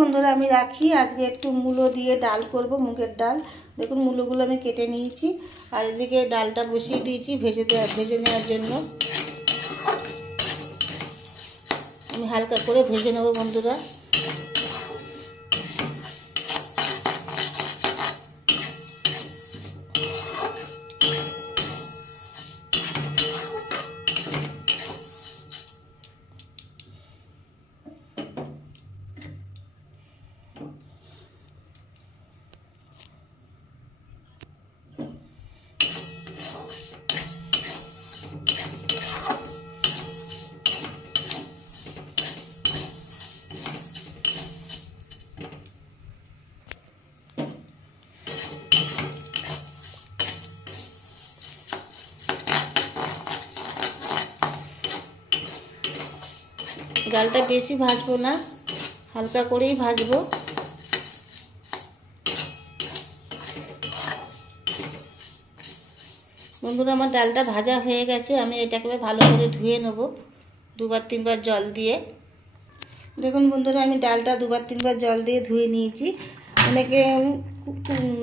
বন্ধুরা, আমি রাখি। আজকে একটু মূলো দিয়ে ডাল করব, মুগের ডাল। দেখুন মূলোগুলো আমি কেটে নিয়েছি, আর এদিকে ডালটা বসিয়ে দিয়েছি ভেজে নেওয়ার জন্য। আমি হালকা করে ভেজে নেব বন্ধুরা। ডালটা বেশি ভাজবো না, হালকা করেই ভাজবো। বন্ধুরা, আমার ডালটা ভাজা হয়ে গেছে। আমি এটাকে ভালো করে ধুয়ে নেব দুবার তিনবার জল দিয়ে। দেখুন বন্ধুরা, আমি ডালটা দুবার তিনবার জল দিয়ে ধুয়ে নিয়েছি। অনেকে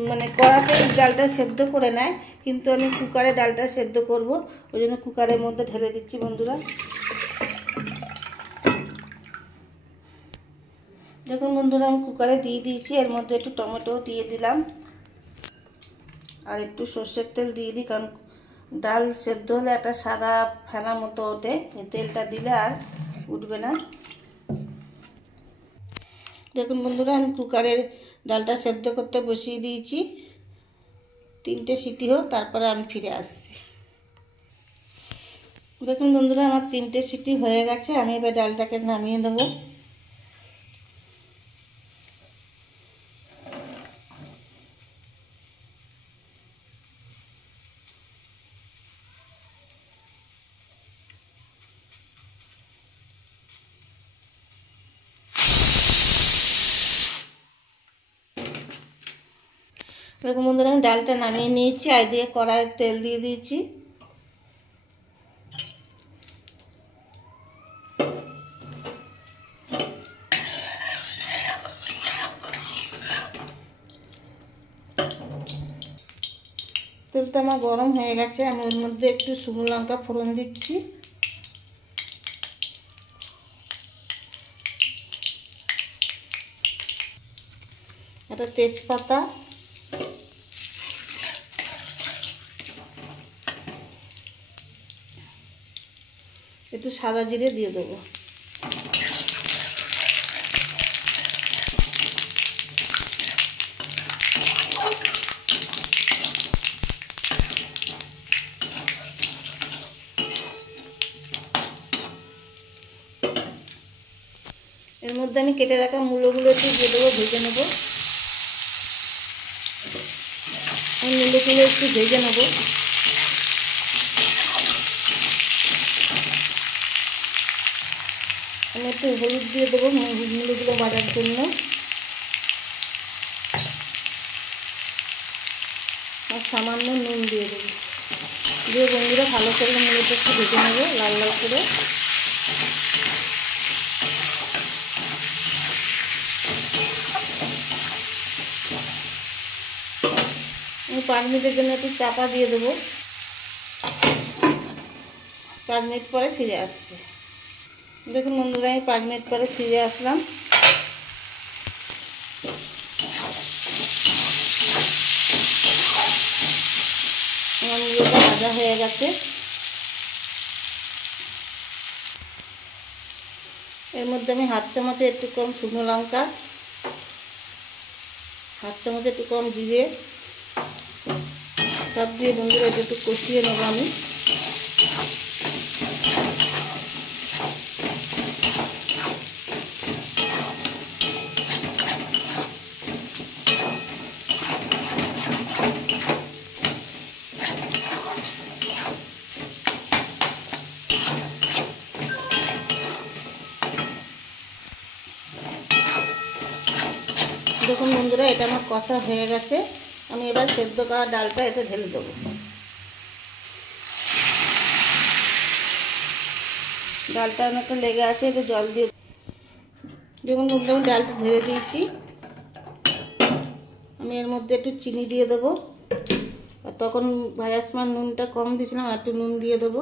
মানে কড়াতে ডালটা সেদ্ধ করে নেয়, কিন্তু আমি কুকারে ডালটা সেদ্ধ করব, ওই জন্য কুকারের মধ্যে ঢেলে দিচ্ছি বন্ধুরা। দেখুন বন্ধুরা, আমি কুকারে দিয়ে দিয়েছি। এর মধ্যে একটু টমেটো দিয়ে দিলাম, আর একটু সর্ষের তেল দিয়ে দিই, কারণ ডাল সেদ্ধ হলে একটা সাদা ফেনা মতো ওঠে, এই তেলটা দিলে আর উঠবে না। দেখুন বন্ধুরা, আমি কুকারের ডালটা সেদ্ধ করতে বসিয়ে দিয়েছি। 3টে সিটি হোক, তারপরে আমি ফিরে আসছি। দেখুন বন্ধুরা, আমার 3টে সিটি হয়ে গেছে। আমি এবার ডালটাকে নামিয়ে দেবো। দেখুন বন্ধুরা, আমি ডালটা নামিয়ে নিয়েছি, আর দিয়ে কড়াইয়ে তেল দিয়ে দিয়েছি। তেলটা আমার গরম হয়ে গেছে। আমি ওর মধ্যে একটু শুকনো লঙ্কা ফোড়ন দিচ্ছি, একটা তেজপাতা, একটু সাদা জিরে দিয়ে দেবো। এর মধ্যে আমি কেটে রাখা মূলোগুলো একটু দিয়ে দেবো, ভেজে নেব। আমি মূলোগুলো একটু ভেজে নেব। আমি একটু হলুদ দিয়ে দেবো মূলোগুলো ভাজার জন্য, আর সামান্য নুন দিয়ে দেবো। দিয়ে বন্ধুরা ভালো করে মূলোটা একটু ভেজে নেব, লাল লাল করে। আমি 5 মিনিটের জন্য একটু চাপা দিয়ে দেবো। 5 মিনিট পরে ফিরে আসছি। দেখুন বন্ধুরা, আমি 5 মিনিট পরে ফিরে আসলাম। আমার মূলোটা ভাজা হয়ে গেছে। এর মধ্যে আমি হাফ চামচে একটু কম শুকনো লঙ্কা, হাফ চামচে একটু কম জিরে সব দিয়ে বন্ধুরা এটা একটু কষিয়ে নেব আমি। দেখুন বন্ধুরা, এটা আমার কষা হয়ে গেছে। আমি এবার সেদ্ধ করা ডালটা এতে ঢেলে দেবো। ডালটা অনেকটা লেগে আছে, একটু জল দিয়ে দেখুন বন্ধুরা আমি ডালটা ঢেলে দিয়েছি। আমি এর মধ্যে একটু চিনি দিয়ে দেবো। আর তখন ভাজার সময় নুনটা কম দিয়েছিলাম, আর একটু নুন দিয়ে দেবো।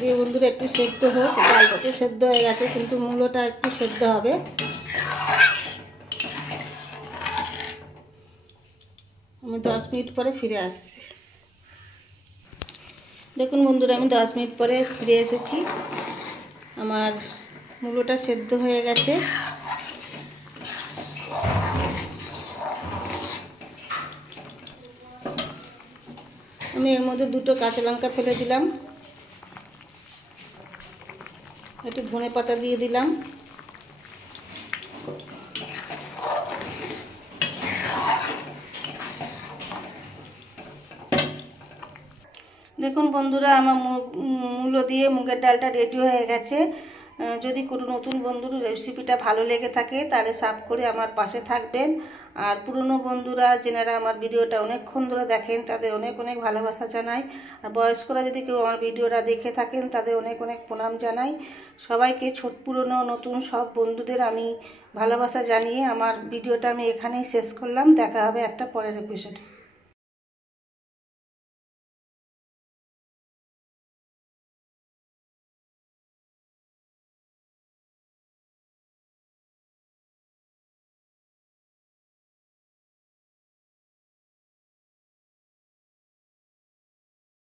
দিয়ে বন্ধুরা একটু সেদ্ধ হোক। ডালটা তো সেদ্ধ হয়ে গেছে, কিন্তু মূলোটা একটু সেদ্ধ হবে। আমি 10 মিনিট পরে ফিরে আসছি। দেখুন বন্ধুরা আমি 10 মিনিট পরে ফিরে এসেছি। আমার মূলোটা সেদ্ধ হয়ে গেছে। আমি এর মধ্যে 2টো কাঁচা লঙ্কা ফেলে দিলাম, একটু ধনে পাতা দিয়ে দিলাম। দেখুন বন্ধুরা আমার মূলো দিয়ে মুগের ডালটা রেডি হয়ে গেছে। যদি কোনো নতুন বন্ধুর রেসিপিটা ভালো লেগে থাকে তাহলে সাব করে আমার পাশে থাকবেন। আর পুরনো বন্ধুরা যেনারা আমার ভিডিওটা অনেকক্ষণ ধরে দেখেন তাদের অনেক অনেক ভালোবাসা জানাই। আর বয়স্করা যদি কেউ আমার ভিডিওটা দেখে থাকেন তাদের অনেক অনেক প্রণাম জানাই। সবাইকে পুরনো নতুন সব বন্ধুদের আমি ভালোবাসা জানিয়ে আমার ভিডিওটা আমি এখানেই শেষ করলাম। দেখা হবে একটা পরের এপিসোডে।